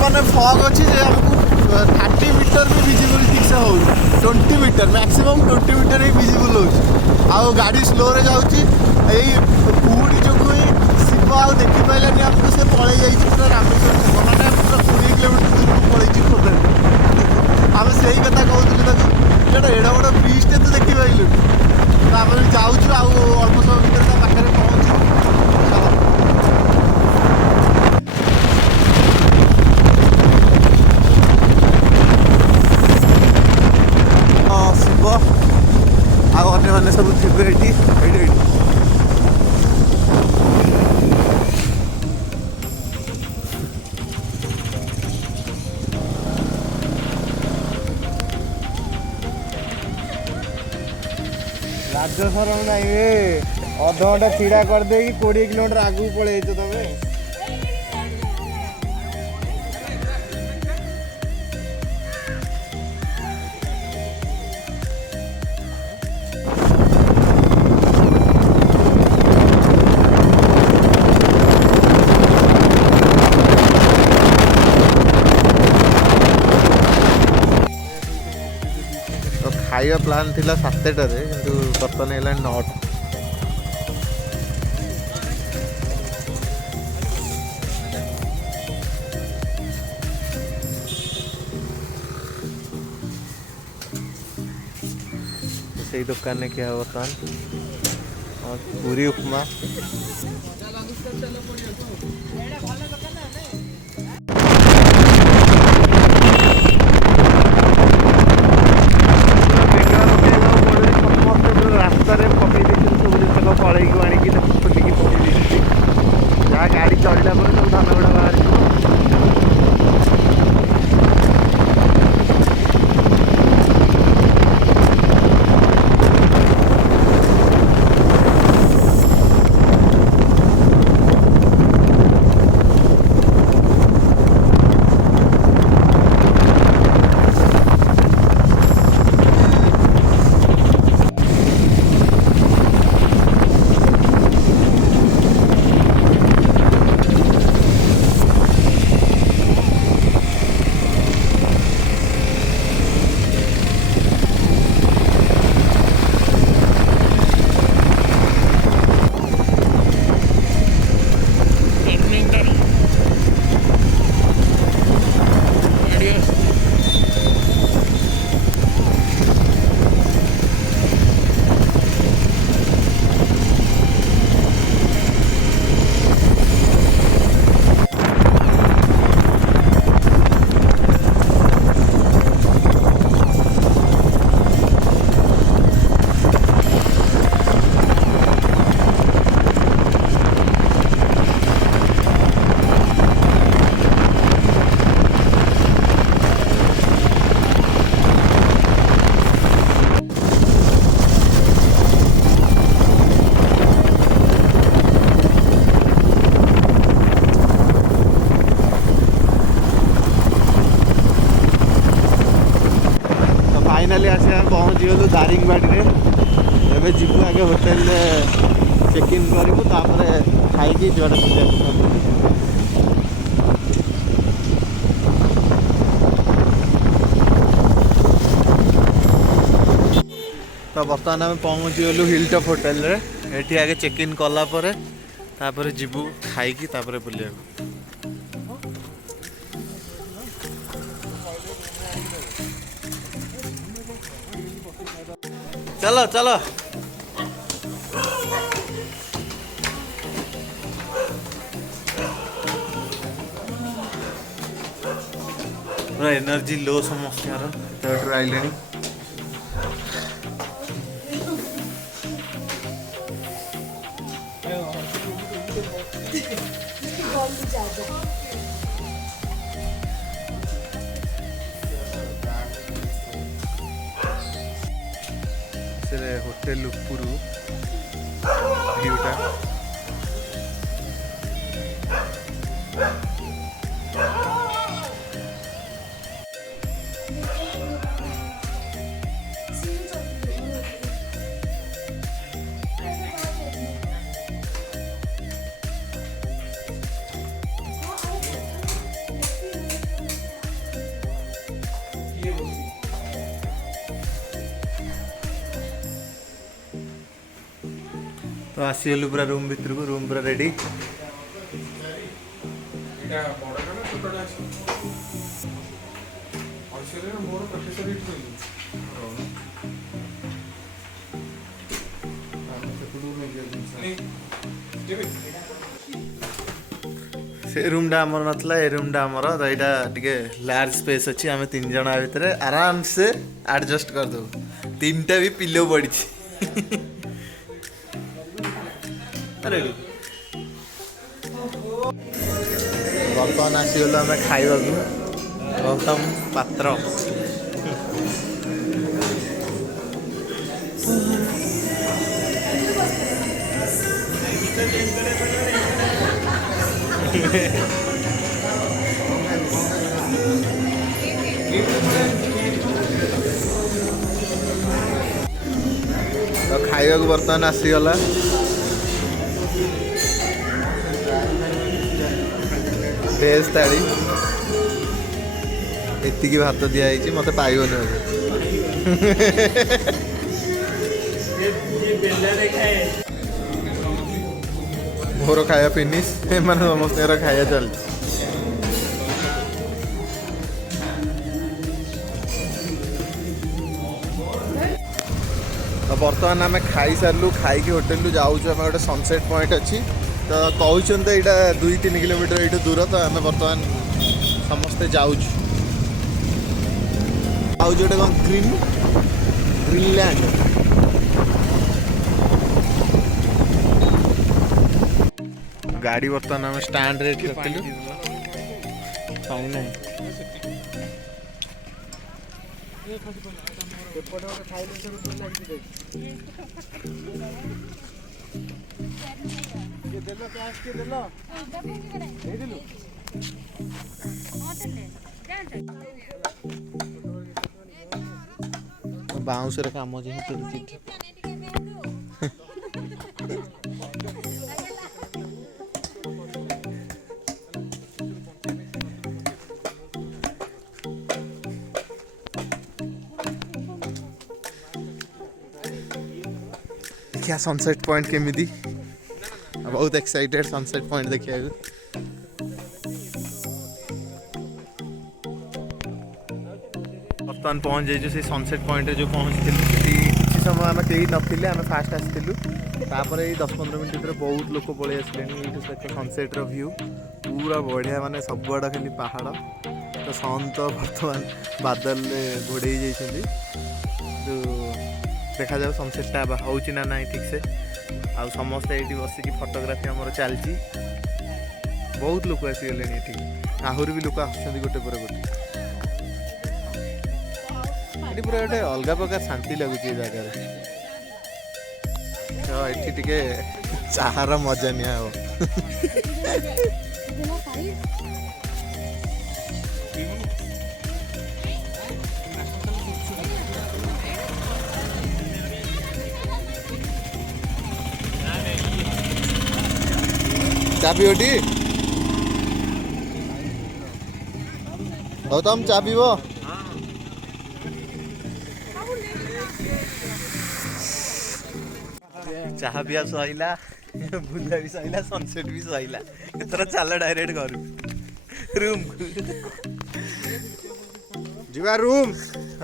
माने फॉग अच्छी जे हमको 30 मीटर भी विजिबल ठीक से हो 20 मीटर मैक्सिमम 20 मीटर ही विजिबल हो आउ गाड़ी स्लो रे जाउची एई कुहुडी जोगु ही शिव आउ देखि पाइलानी हमको से पळे जाई पूरा रामेश्वर माने पूरा 20 किलोमीटर दूर को पळे छी खोदे हम सेही कथा कहउतली ताकू एडा एडा बड़ ब्रिज ते तो देखि पाइलु हम जाउछु आउ अल्प समय भीतर ता पाखरे पहुंचू शिव आउ अन्य मैंने सब थे ये राज्य सरम नहीं अध घंटा छीड़ा करदे 20 किलोमीटर आगू पड़े तुम्हें खाଇବା प्लान थिला 7टारे किंतु बर्तन है 9टा से दुकान ने क्या बर्तमान और पूरी उपमा गाड़ी चढ़ला पर सब धान गुड़ा बाहर फाइनाली आसी पहुँची गलु दारिंगबाड़ी रे एबे जीवु आगे होटल चेक इन करू खाई जुआड़े बुझा तो बर्तमान आम पहुँची गलु हिलटॉप होटल रे एठी आगे चेक इन कला जीवु खाई बुलिया चलो चलो पूरा एनर्जी लो समस्त आइले होटेल उपरू व्यूटा तो आसीगलु पूरा रूम भितर को रूम पूरा रेडी से रूमटा आमर नथला ए रूमटा आमर तो यहाँ टे लार्ज स्पेस अच्छी आम 3 जन भितर आराम से एडजस्ट कर दो 3टा भी पिलो पड़ी बर्तमान आसीगलु आम खाइबा गौतम पात्र तो खाइबा बर्तमान आसीगला भेज थाली एतिकी भात दिखाई मत पाइबन मोर खाया फिनिश माने समस्त खाया चलती तो बर्तमान आम खाई सारू खाई होटेल जाऊँ आम गोटे सनसेट पॉइंट अच्छी तो कहते यहाँ 2-3 किलोमीटर ये दूर तो आम बर्तमान समस्ते जाऊँ गोटे कौन ग्रीनलैंड गाड़ी बर्तमान आम स्टैंड रे रखिलु पानी नहीं बाउंस रे काम क्या सनसेट पॉइंट केमिदी बहुत एक्साइटेड सनसेट पॉइंट देखिए बर्तमान पहुँच जाइए से सनसेट पॉइंट जो पहुँचती किसी समय आम कहीं नथिले आम फास्ट आसलु तापर 10-15 मिनट भर बहुत लोक पलि आसले सनसेट व्यू पूरा बढ़िया माने सबुआड़ खाली पहाड़ तो सन तो बर्तमान बादल घोड़े जाइए देखा जाऊ सनसेटा हो ना ना ठीक से आ समस्ते ये बसिक फोटोग्राफी आमर चलती बहुत लोक आसीगले ये आहरी भी लोक आस गोटे पर गोटे ये पूरा गोटे अलग प्रकार शांति लगुच जगार तो ये चाहार मजा निया हो चा पीओटी गौतम चा पीब चाह पिया सैला बुला भी सैला सनसेट भी सैला एथर चल डायरेक्ट घर रूम जीवा रूम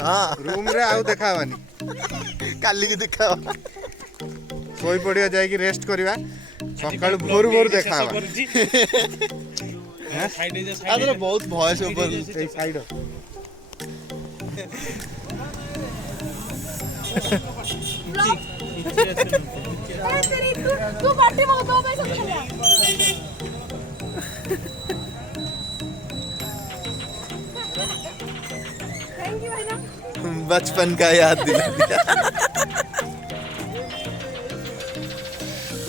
हाँ रूम रे आउ देखावानी काली की देखा सोई पड़िया जाई रेस्ट करवा सकाळ भोर भोर देखावा आदर बहुत भॉइस ऊपर ए साइड तू पार्टी में दो पैसे खेला थैंक यू भाईना बचपन का याद दिला दिया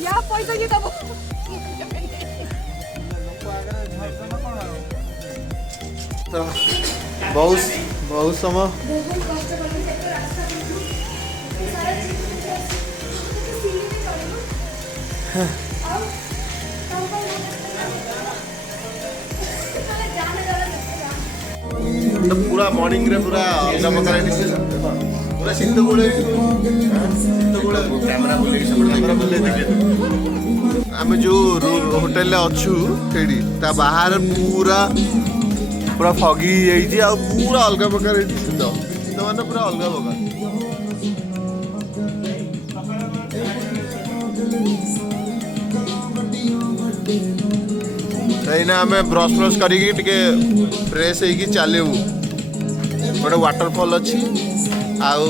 या पैसा के दबो तो बहुत समय तो पूरा मॉर्निंग रे पूरा अलग प्रकार डिसीजन ପୁରା ଶୀତ ଗୋଳେଇ କ୍ୟାମେରା ବୁଲେଇ ଦେଖେ। ଆମେ ଯୋଉ ହୋଟେଲରେ ଅଛୁ ସେଇଠି ତା ବାହାରେ ପୁରା ପୁରା ଫଗି ହେଇଯାଇଛି ଆଉ ପୁରା ଅଲଗା ପ୍ରକାର ହେଇଛି ଶୀତ ମାନେ ପୁରା ଅଲଗା ପ୍ରକାର। ଏଇନା ଆମେ ବ୍ରସ୍ କରିକି ଟିକେ ଫ୍ରେଶ ହେଇକି ଚାଲିବୁ। ଗୋଟେ ୱାଟରଫଲ୍ ଅଛି ଆଉ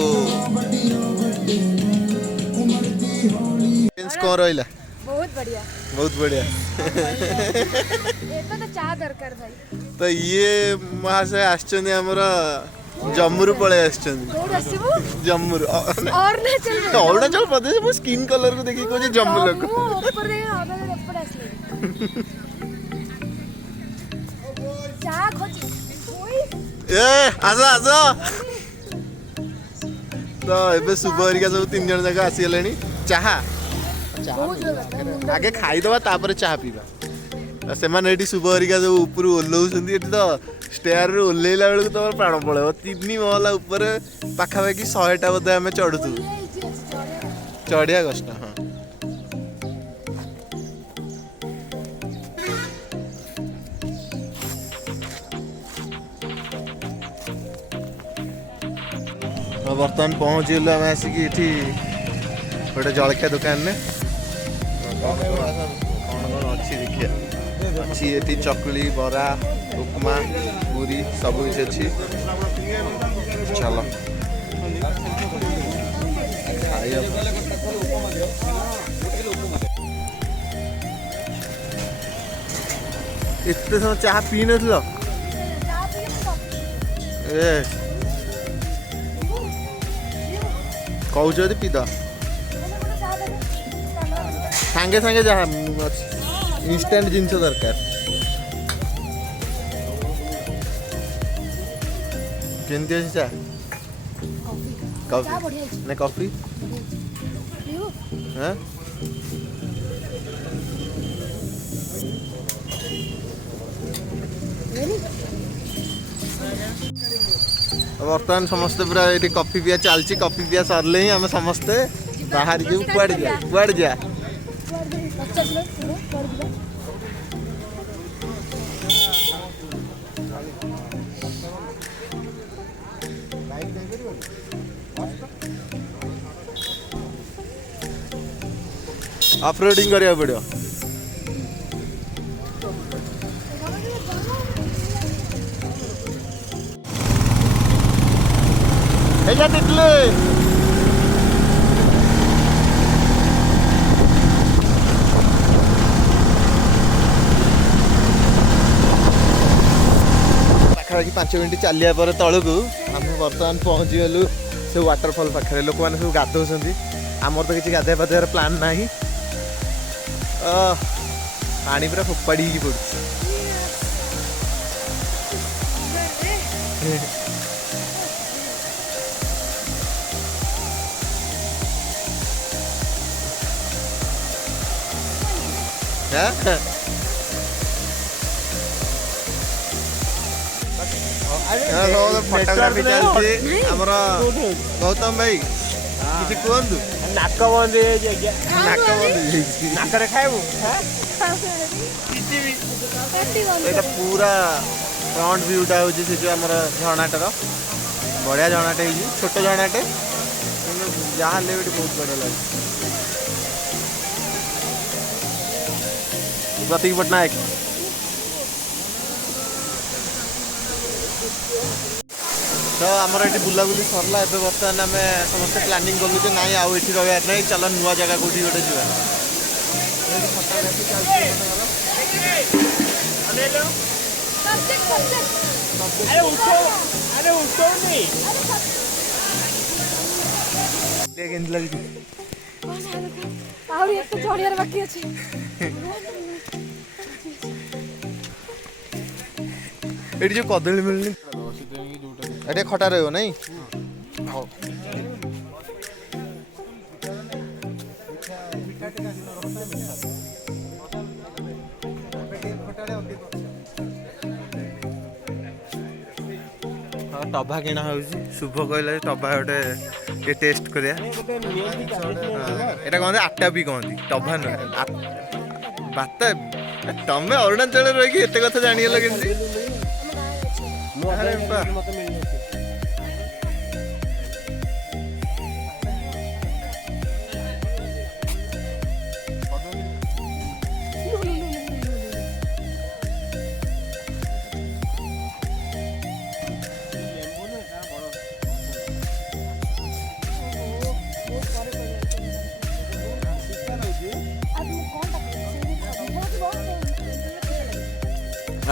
କଣ ରହିଲା? बहुत बढ़िया। ବହୁତ ବଢିଆ। ଏବେ ତ ଚା ଦରକାର ଭାଇ। ତ ଇଏ ମହାଶୟ ଆସିଛନ୍ତି ଆମର ଜମ୍ମୁରୁ ପଳେଇ ଆସିଛନ୍ତି। କୋଉଠୁ ଆସିବୁ? ଜମ୍ମୁରୁ ଅରୁଣାଚଳ ପ୍ରଦେଶ। ମୋ ସ୍କିନ୍ କଲରକୁ ଦେଖିକି କହୁଛି ଜମ୍ମୁ ଲୋକ। ମୁଁ ଉପରେ ଦେଖି ଅରୁଣାଚଳ ଏପଟେ ଆସିଲି। ଚା ଖୋଜି ଏ ଆସ ଆସ। ତ ଏବେ ଶୁଭ ହେରିକା ସବୁ 3 ଜଣ ଯାକ ଆସିଗଲେଣି। ଚାହା ଆଗେ ଖାଇଦବା ତାପରେ ଚାହା ପିଇବା। ସେମାନେ ଏଠି ଶୁଭ ହେରିକା ସବୁ ଉପରୁ ଓହ୍ଲଉଛନ୍ତି। ଏଠି ତ ଷ୍ଟେୟାରରୁ ଓହ୍ଲେଇଲା ବେଳକୁ ତମର ପ୍ରାଣ ପଳେଇବ। 3 ମହଲା ଉପରେ ପାଖାପାଖି 100ଟା ବୋଧେ ଆମେ ଚଢୁଥିବୁ। ଚଢିଆ କଷ୍ଟ। ହଁ ବର୍ତ୍ତମାନ ପହଞ୍ଚିଗଲୁ ଆମେ ଆସିକି ଏଠି ଗୋଟେ ଜଳଖିଆ ଦୋକାନରେ। କଣ ଅଛି ଦେଖିବା। ଅଛି ଏଠି ଚକୁଳି, ବରା, ଉପମା, ପୁରୀ ସବୁ କିଛି ଅଛି। ଚାଲ ଖାଇବା। ଏତେ ସମୟ ଚାହା ପିଇ ନଥିଲ? ଏ କହୁଛ ଯଦି ପିଇଦ। ସାଙ୍ଗେ ସାଙ୍ଗେ ଯାହା ଅଛି ଇନଷ୍ଟାଣ୍ଟ ଜିନିଷ ଦରକାର। କେମିତି ଅଛି ଚା? କଫି ନା କଫି? ହଁ ବର୍ତ୍ତମାନ ସମସ୍ତେ ପୁରା ଏଠି କଫି ପିଆ ଚାଲିଛି। କଫି ପିଆ ସରିଲେ ହିଁ ଆମେ ସମସ୍ତେ ବାହାରି ଯିବୁ। କୁଆଡେ ଯିବା? କୁଆଡେ ଯିବା? ଅଫରୋଡ଼ିଂ କରିବାକୁ ପଡ଼ିବ। ହେଇଯା ତିତଲି। ପାଖାପାଖି 5 ମିନିଟ୍ ଚାଲିବା ପରେ ତଳକୁ ଆମେ ବର୍ତ୍ତମାନ ପହଞ୍ଚିଗଲୁ ସେ ୱାଟରଫଲ୍ ପାଖରେ। ଲୋକମାନେ ସବୁ ଗାଧଉଛନ୍ତି। ଆମର ତ କିଛି ଗାଧୋଇବା ପାଧୋଇବାର ପ୍ଲାନ୍ ନାହିଁ। ପାଣି ପୁରା ଫୋପାଡ଼ି ହେଇକି ପଡ଼ୁଛି। ଫଟୋଗ୍ରାଫି ଚାଲିଛି ଆମର। ଗୌତମ ଭାଇ କିଛି କୁହନ୍ତୁ। ନାକ ବନ୍ଦ ହେଇଯାଇଛି ଆଜ୍ଞା। ନାକ ବନ୍ଦ ହେଇଯାଇଛି। ନାକରେ ଖାଇବୁ? ଏଇଟା ପୁରା ଫ୍ରଣ୍ଟ ଭିୟୁଟା ହେଉଛି ସେ ଯେଉଁ ଆମର ଝରଣାଟାର। ବଢ଼ିଆ ଝରଣାଟେ ହେଇଛି। ଛୋଟ ଝରଣାଟେ କିନ୍ତୁ ଯାହା ହେଲେ ବି ଏଠି ବହୁତ ବଢ଼ିଆ ଲାଗୁଛି। ପ୍ରତୀକ ପଟ୍ଟନାୟକ। ତ ଆମର ଏଠି ବୁଲାବୁଲି ସରିଲା। ଏବେ ବର୍ତ୍ତମାନ ଆମେ ସମସ୍ତେ ପ୍ଲାନିଂ କଲୁ ଯେ ନାଇଁ ଆଉ ଏଠି ରହିବାର ନାହିଁ, ଚାଲ ନୂଆ ଜାଗା କୋଉଠି ଗୋଟେ ଯିବା। କେମିତି ଲାଗୁଛି? ଆହୁରି ଏତେ ଚଢିବାର ବାକି ଅଛି। ଏଠି ଯୋଉ କଦଳୀ ମିଳୁନି ଏଠି ଖଟା ରହିବ ନାଇଁ? ହଉ। ଟଭା କିଣା ହେଉଛି ଶୁଭ କହିଲା ଯେ ଟଭା ଗୋଟେ ଟିକେ ଟେଷ୍ଟ କରିବା ଏଇଟା କହନ୍ତି ଆଟା ବି କହନ୍ତି ଟଭା ନୁହେଁ ବାତା ତମେ ଅରୁଣାଚଳରେ ରହିକି ଏତେ କଥା ଜାଣିଗଲ କେମିତି ଆରେ ବାଃ।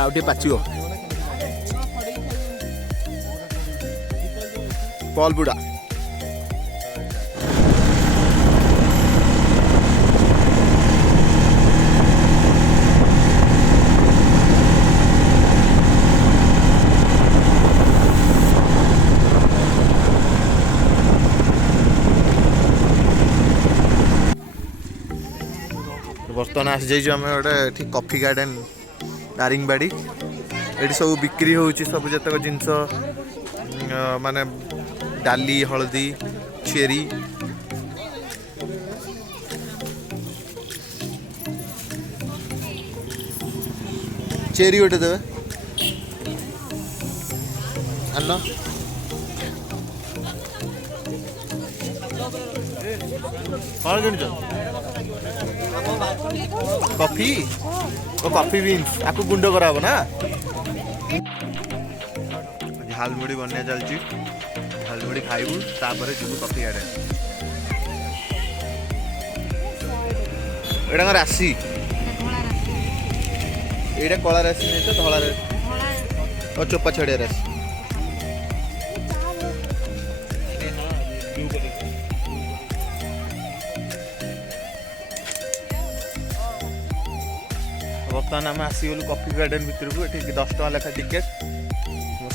ଆଉ ଟିକେ ପାଚିବ ପଲ୍ ବୁଡ଼ା ବର୍ତ୍ତମାନ ଆସିଯାଇଛୁ ଆମେ ଗୋଟେ ଏଠି କଫି ଗାର୍ଡେନ ଦାରିଙ୍ଗବାଡ଼ି ଏଠି ସବୁ ବିକ୍ରି ହେଉଛି ସବୁ ଯେତେକ ଜିନିଷ ମାନେ ଡାଲି ହଳଦୀ ଚେରି ଚେରି ଗୋଟେ ଦେବେ ଆନ କ'ଣ କିଣୁଛ କଫି ଓ କଫି ବିନ୍ସ ଆକୁ ଗୁଣ୍ଡ କରାହବ ନା ଝାଲମୁଢ଼ି ବନିଆ ଚାଲିଛି ଝାଲମୁଢ଼ି ଖାଇବୁ ତାପରେ ଯିବୁ କଫି ଗାର୍ଡେନ ଏଇଟା କ'ଣ ରାଶି ଏଇଟା କଳା ରାଶି ନାହିଁ ତ ଧଳା ରାଶି ଓ ଚୋପା ଛଡ଼ିଆ ରାଶି ବର୍ତ୍ତମାନ ଆମେ ଆସିଗଲୁ କଫି ଗାର୍ଡେନ ଭିତରକୁ ଏଠି 10 ଟଙ୍କା ଲେଖା ଟିକେଟ୍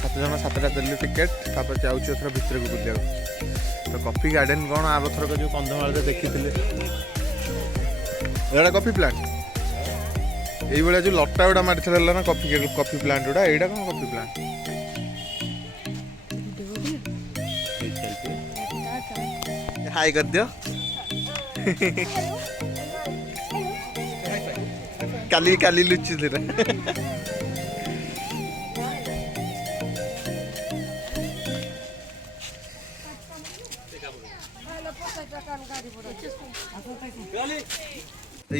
7 ଜଣ 7ଟା ଦେଲୁ ଟିକେଟ୍ ତାପରେ ଯାଉଛୁ ଏଥର ଭିତରକୁ ବୁଲିବାକୁ ତ କଫି ଗାର୍ଡେନ କ'ଣ ଆର ଥରକ ଯେଉଁ କନ୍ଧମାଳରେ ଦେଖିଥିଲେ ଏଇଟା କଫି ପ୍ଲାଣ୍ଟ এইভাবে যে লটটা গুড়া মারিছিল না কফি প্লান্ট গুড়া এইটা কোন কফি প্লান্ট হাই কর দিও কালি কালি লুচি দিরা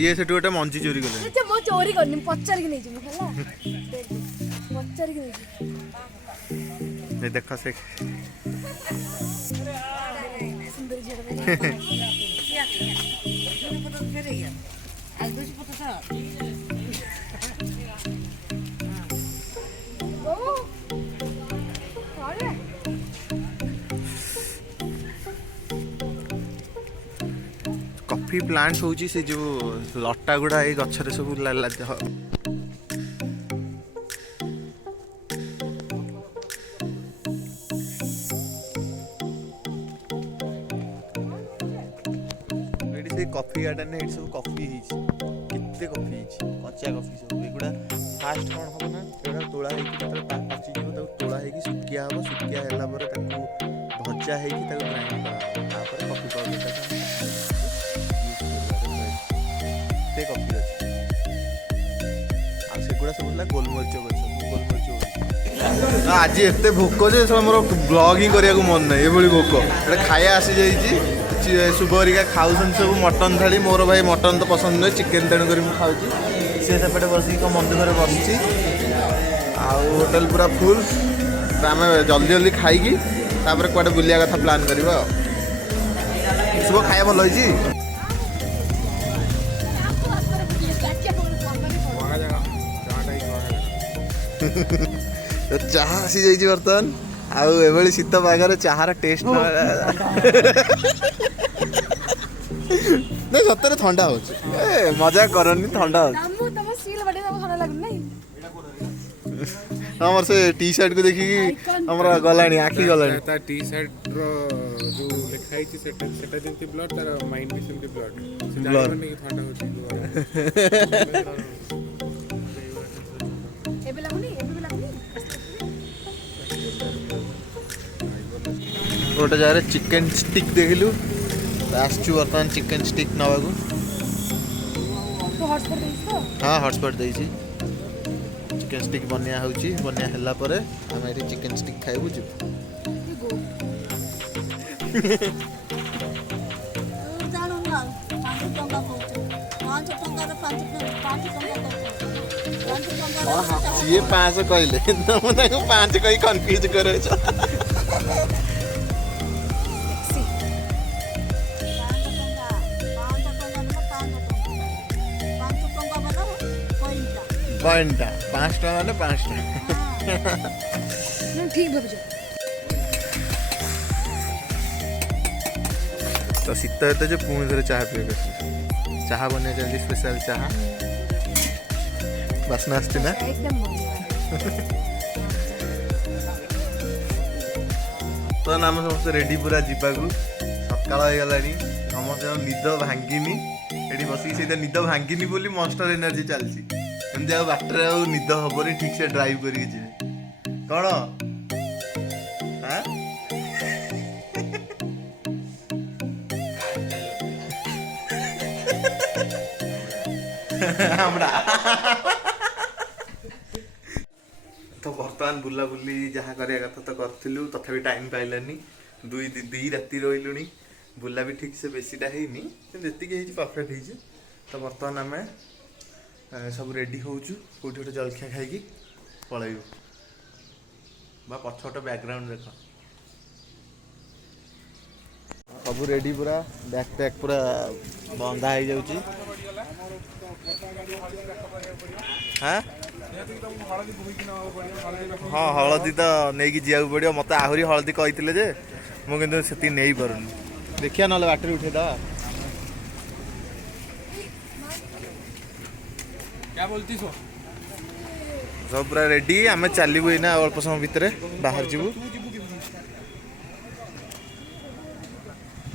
ये सेटू गोटे मंजी चोरी कले मो चोरी करनी पचार के नहीं जिमु हला पचार के नहीं ये देखा से सुंदर झड़ में कॉफी प्लांट होची से जो लट्टा गुड़ा ए गछरे सब कॉफी गार्डन ने सब कॉफी केते कॉफी कच्चा कॉफी सब एगुड़ा फास्ट कौन हम ना एगुड़ा तोड़ा है कि पाची जीव ताको तोड़ा है कि सुकिया हबो सुकिया हैला पर ताको भजा है कि ताको ग्राइंड करा तापर कॉफी पाउडर ते कॉफी अछि आ सेगुड़ा सब होला गोलमरिच गछ आज एते भोक जे हमर ब्लॉगिंग करिया को मन नै एबोली भोक एटा खाया आसी जाई छी सुबरिका खाऊन सब मटन थाली मोर भाई मटन तो पसंद नहीं चिकेन तेणुक खाऊँ सी सेपटे बस मंदिर में बसी होटेल पूरा फुल आम जल्दी जल्दी खाई कड़े बुलिया कथा प्लान कर सब खाया भल चाह आसी जाइए बर्तमान आउ एभली शीत पागरे चाहार टेस्ट नहीं सतरे ठंडा हो मजा करनी ठंडा हो हमर से टी शर्ट को देखी हमर गलानी आखी गलानी ता टी शर्ट रो जो लिखाई छी सेटा जेंति ब्लड तार माइंड भी सेंति ब्लड से जानिबो नै ठंडा होची गोटे जगह चिकेन स्टिक देखलु आसचु बर्तमान चिकेन स्टिक नवाकू तो हॉटस्पॉट देइस तो हाँ हॉटस्पॉट देइछि चिकेन स्टिक बनिया होउछि बनिया हल्ला परे हम एठी चिकेन स्टिक खाइबु छु ଜାଣୁ ନା 5 ଟଙ୍କା କହୁଛୁ 5 ଟଙ୍କାର 5 ଟଙ୍କା ସିଏ 500 କହିଲେ ତମେ ତାକୁ 5 କହି କନଫ୍ୟୁଜ କରୁଛ पॉइंटा 5 टका माने 5 टका ना ठीक भाबुछ तो शीत हेतु जो पुणी थे चाह पी चाह बनिया चलती स्पेशल चाह बास्ना आसती ना एकदम बढ़िया तो आम समस्त रेडी पूरा जावाकू सकाल हो गलानी समस्त निद भांगिनी ये बस निद भांगिनी बोली मस्टर एनर्जी चलती एमती बाटर निद हेनी ठीक से ड्राइव करके जी कौन तो बर्तमान बुला बुली जहाँ करिया कथा तो करूँ तथापि टाइम पाइलानी दुई राति रही बुला भी ठीक से बेसीटा है जी परफेक्ट हो तो बर्तमान आम सब रेडी होचु कोठी गोटे जलखिया खाई पलैबू बा पछोट बैकग्राउंड देख सब रेडी पूरा बैक पैक पूरा बंधा हो जाउची हाँ हाँ हलदी तो नहीं जा पड़ो मत आहरी हलदी कही जे मुझे नहीं पारुनी देखिए ना बैटरी उठेदा क्या बोलती सो सब पूरा रेडी आम चलू ना अल्प समय भितर बाहर जीवु